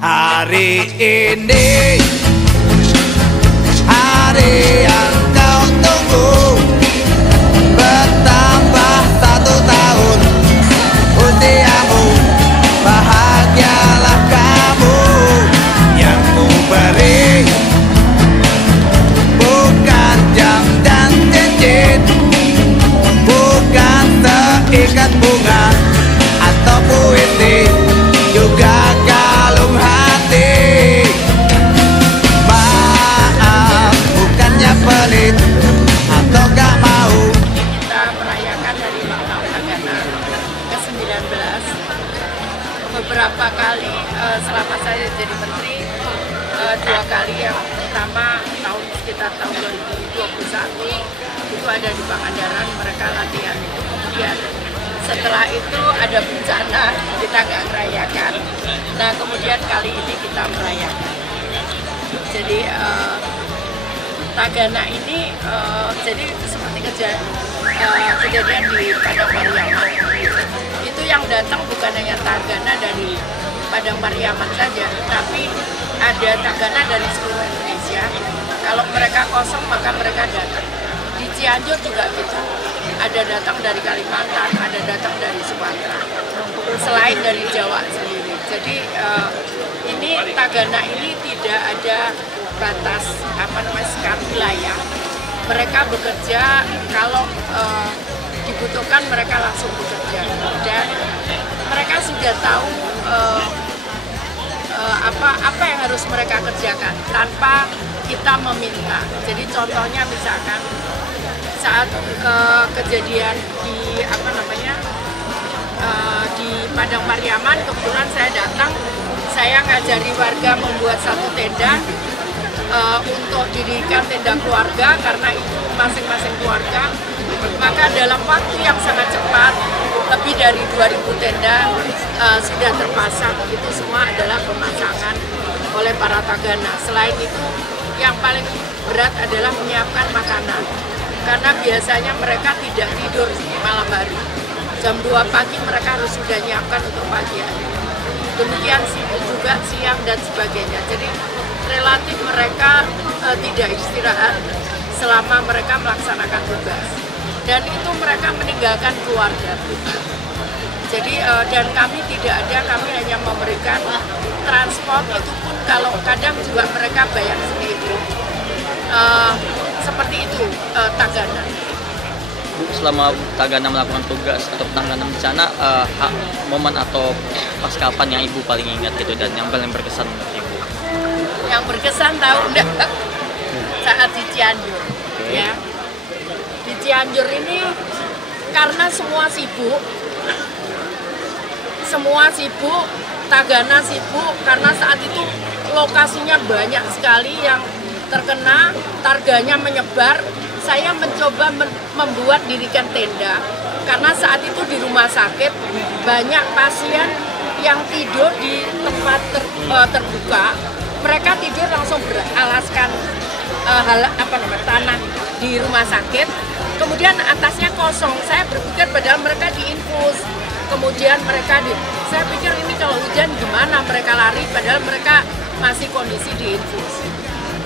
Hari ini, hari yang kau tunggu, bertambah 1 tahun usiamu. Bahagialah kamu, yang ku beri bukan jam dan cincin, bukan seikat bunga atau puisi, juga kalung hati. Maaf, bukannya pelit atau gak mau. Kita merayakan Hari Ulang Tahun Tagana ke-19. Beberapa kali selama saya jadi menteri, 2 kali. Yang pertama sekitar tahun 2021 itu ada di Pangandaran, mereka latihan itu. Kemudian setelah itu ada bencana, kita nggak merayakan. Nah, kemudian kali ini kita merayakan. Jadi Tagana ini jadi seperti kejadian di Padang Pariaman. Itu yang datang bukan hanya Tagana dari Padang Pariaman saja, tapi ada Tagana dari seluruh Indonesia. Kalau mereka kosong maka mereka datang. Di Cianjur juga gitu. Ada datang dari Kalimantan, ada datang dari Sumatera, selain dari Jawa sendiri. Jadi ini Tagana ini tidak ada batas sekat wilayah. Mereka bekerja kalau dibutuhkan, mereka langsung bekerja, dan mereka sudah tahu apa yang harus mereka kerjakan tanpa kita meminta. Jadi contohnya misalkan saat kejadian di di Padang Pariaman, kebetulan saya datang, saya ngajari warga membuat satu tenda untuk dirikan tenda keluarga, karena itu masing-masing keluarga. Maka dalam waktu yang sangat cepat, lebih dari 2000 tenda sudah terpasang. Itu semua adalah pemasangan oleh para Tagana. Selain itu, yang paling berat adalah menyiapkan makanan, karena biasanya mereka tidak tidur malam hari. Jam 2 pagi mereka harus sudah nyiapkan untuk pagi hari. Demikian juga siang dan sebagainya. Jadi relatif mereka tidak istirahat selama mereka melaksanakan tugas. Dan itu mereka meninggalkan keluarga. Jadi dan kami tidak ada, kami hanya memberikan transport, itu pun kalau kadang juga mereka bayar sendiri. Seperti itu Tagana. Selama Tagana melakukan tugas atau penanganan bencana, momen atau pas kapan yang Ibu paling ingat gitu, dan yang paling berkesan menurut Ibu? Yang berkesan tahu enggak? Saat di Cianjur, ya. Di Cianjur ini karena semua sibuk, Tagana sibuk, karena saat itu lokasinya banyak sekali yang terkena, targanya menyebar. Saya mencoba membuat dirikan tenda, karena saat itu di rumah sakit banyak pasien yang tidur di tempat terbuka. Mereka tidur langsung beralaskan tanah di rumah sakit, kemudian atasnya kosong. Saya berpikir padahal mereka diinfus, kemudian saya pikir ini kalau hujan gimana mereka lari, padahal mereka masih kondisi diinfus.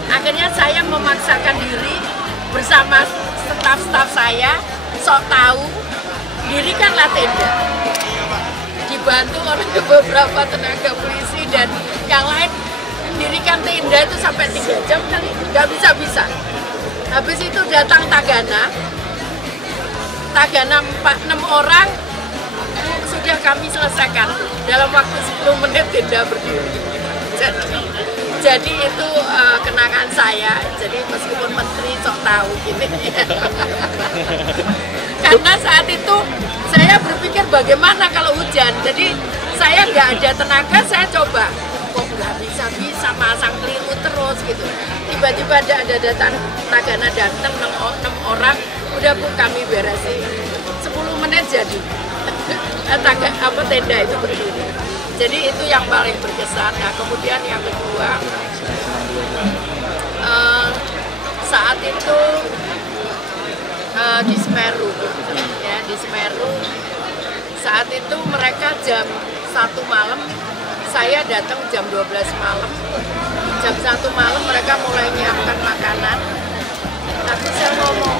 Akhirnya saya memaksakan diri bersama staf-staf saya, sok tahu, dirikanlah tenda. Dibantu oleh beberapa tenaga polisi dan yang lain, dirikan tenda itu sampai 3 jam kali, nggak bisa-bisa. Habis itu datang Tagana 6 orang, sudah kami selesaikan dalam waktu 10 menit tenda berdiri. Jadi itu kenangan saya. Jadi meskipun menteri sok tahu gini. Karena saat itu saya berpikir bagaimana kalau hujan. Jadi saya nggak ada tenaga, saya coba. Kok nggak bisa masang keliru terus gitu. Tiba-tiba ada datang Tagana, datang 6 orang. Udah Bu, kami beresin 10 menit jadi. Tenda itu berdiri. Jadi itu yang paling berkesan. Nah, kemudian yang kedua, saat itu di Semeru, ya, di Semeru saat itu mereka jam 1 malam saya datang jam 12 malam, jam 1 malam mereka mulai nyiapkan makanan. Tapi saya ngomong,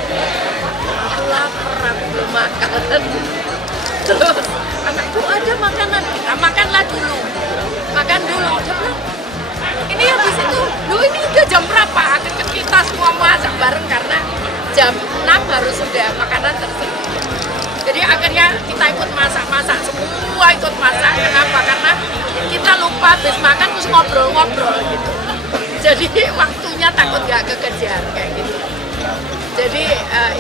aku lapar, aku belum makan. Terus anakku ada makanan, kita makanlah dulu, makan dulu. Dia bilang, ini habis itu, lu ini udah jam berapa? Akhirnya kita semua masak bareng karena jam 6 harus sudah makanan tersedia. Jadi akhirnya kita ikut masak-masak, semua ikut masak. Kenapa? Karena kita lupa habis makan terus ngobrol-ngobrol gitu. Jadi waktunya takut gak kekejar kayak gitu. Jadi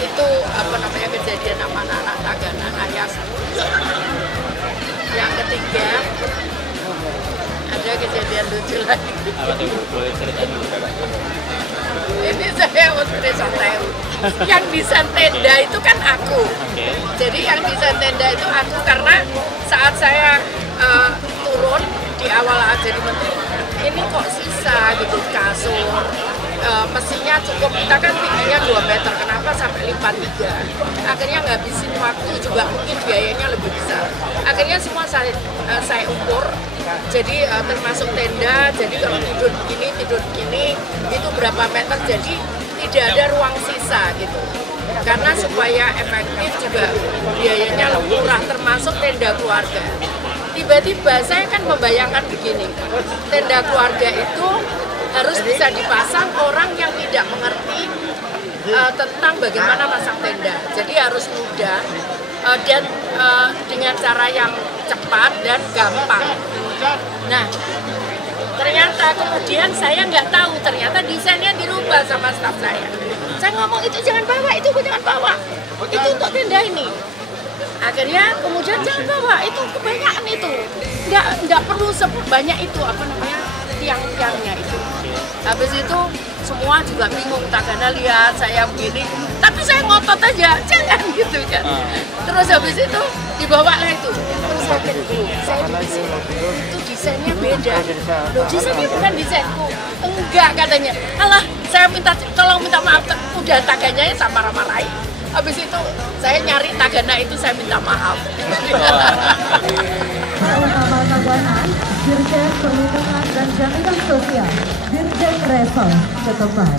itu apa namanya kejadian sama anak-anak Tagana Ayas. Yang ketiga ada kejadian lucu lagi. Apa tuh? Boleh ceritain dulu Kakak? Ini saya Putri Soteru. Yang desain tenda itu kan aku. Oke. Jadi yang desain tenda itu aku karena saat saya turun di awal jadi menteri, ini kok sisa gitu kasur. Mestinya cukup, kita kan tingginya 2 meter, kenapa sampai lipat 3? Akhirnya ngabisin waktu juga, mungkin biayanya lebih besar. Akhirnya semua saya ukur, jadi termasuk tenda, jadi kalau tidur begini, itu berapa meter, jadi tidak ada ruang sisa gitu. Karena supaya efektif juga biayanya lebih murah, termasuk tenda keluarga. Tiba-tiba saya kan membayangkan begini, tenda keluarga itu harus bisa dipasang orang yang tidak mengerti tentang bagaimana masang tenda. Jadi harus mudah dan dengan cara yang cepat dan gampang. Nah, ternyata kemudian saya nggak tahu, ternyata desainnya dirubah sama staf saya. Saya ngomong itu jangan bawa, itu jangan bawa, itu untuk tenda ini. Akhirnya kemudian jangan bawa, itu kebanyakan itu, nggak perlu sebanyak itu apa namanya tiang-tiangnya itu. Habis itu semua juga bingung, Tagana lihat saya begini, tapi saya ngotot aja, jangan gitu kan. Terus habis itu dibawalah itu, terus saya kedua, saya dikasih, itu desainnya beda. Loh, desainnya bukan desainku. Enggak katanya. Alah, saya tolong minta maaf, udah Tagananya sama marah-marahin. Habis itu saya nyari Tagana itu, saya minta maaf. Utama Tagana, Dirjen Perlindungan dan Jaminan Sosial, Dirjen Travel setempat.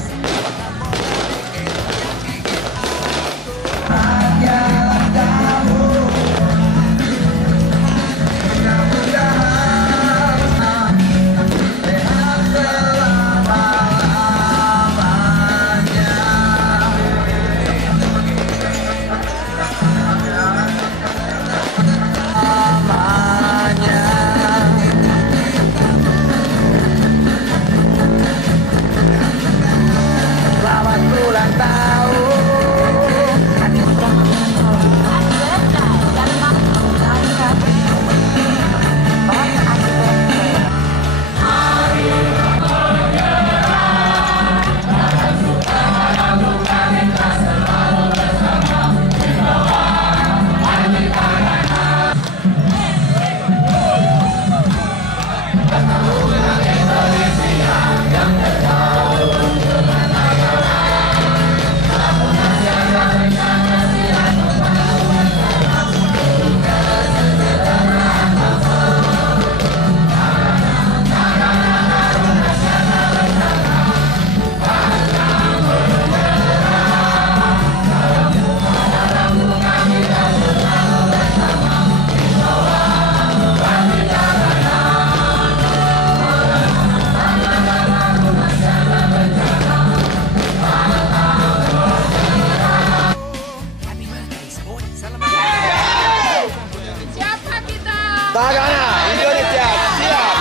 Tagana, Indonesia, siap.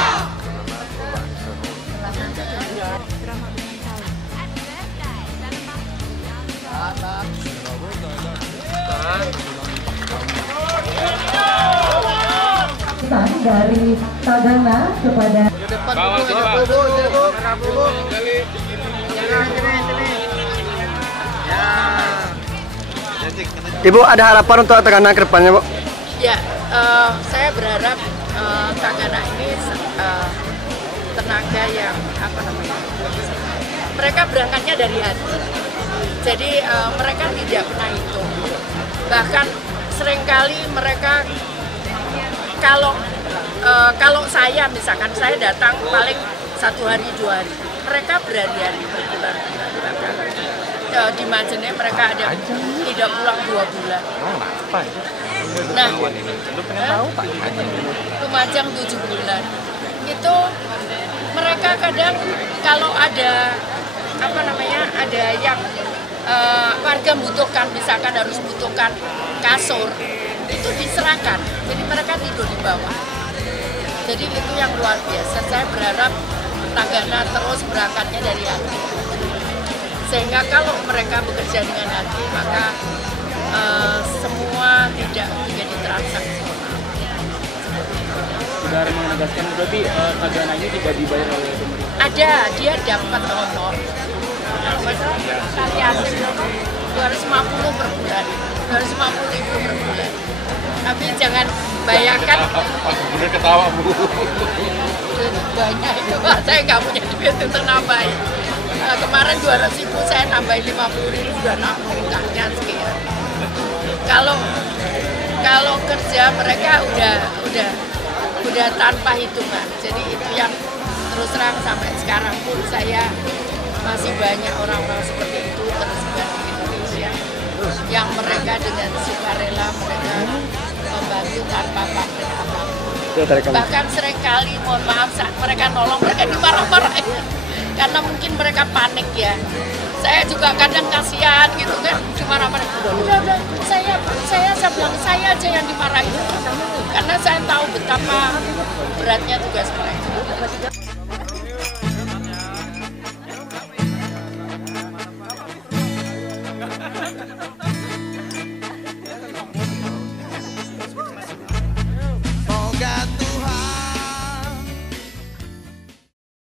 Dari Tagana kepada Ibu, ada harapan untuk Tagana ke depannya, Bu? Ya, saya berharap Tagana ini tenaga yang apa namanya, mereka berangkatnya dari hati. Jadi mereka tidak pernah hitung. Bahkan seringkali mereka kalau kalau saya misalkan saya datang paling 1 hari 2 hari, mereka berhari-hari berbulan-bulan. Di Majene mereka ada tidak pulang 2 bulan. Nah, Lumajang 7 bulan. Itu mereka kadang kalau ada ada yang warga membutuhkan, misalkan harus butuhkan kasur, itu diserahkan. Jadi mereka tidur di bawah. Jadi itu yang luar biasa. Saya berharap Tagana terus berangkatnya dari hati. Sehingga kalau mereka bekerja dengan hati, maka semua tidak menjadi transaksi. Sudah menegaskan berarti Tagana ini tidak dibayar oleh pemerintah? Ada, dia dapat honor. Kalau masalah kali asing 250 per bulan, 250.000 per bulan. Tapi jangan bayangkan. Bener ketawa Bu. Banyak itu, saya nggak punya duit untuk nambahin. Kemarin 200.000 saya nambahin 50.000 udah nangkungnya sekian. Kalau kerja mereka udah tanpa hitungan. Jadi itu yang terus terang sampai sekarang pun saya masih banyak orang-orang seperti itu tersebar di Indonesia yang mereka dengan sukarela mereka membantu tanpa pamrih apapun. Bahkan seringkali mohon maaf saat mereka nolong mereka dimarah-marahin karena mungkin mereka panik ya. Saya juga kadang kasihan gitu kan, dimarah-marahin. Udah, saya bilang saya aja yang dimarahin karena saya tahu betapa beratnya tugas mereka.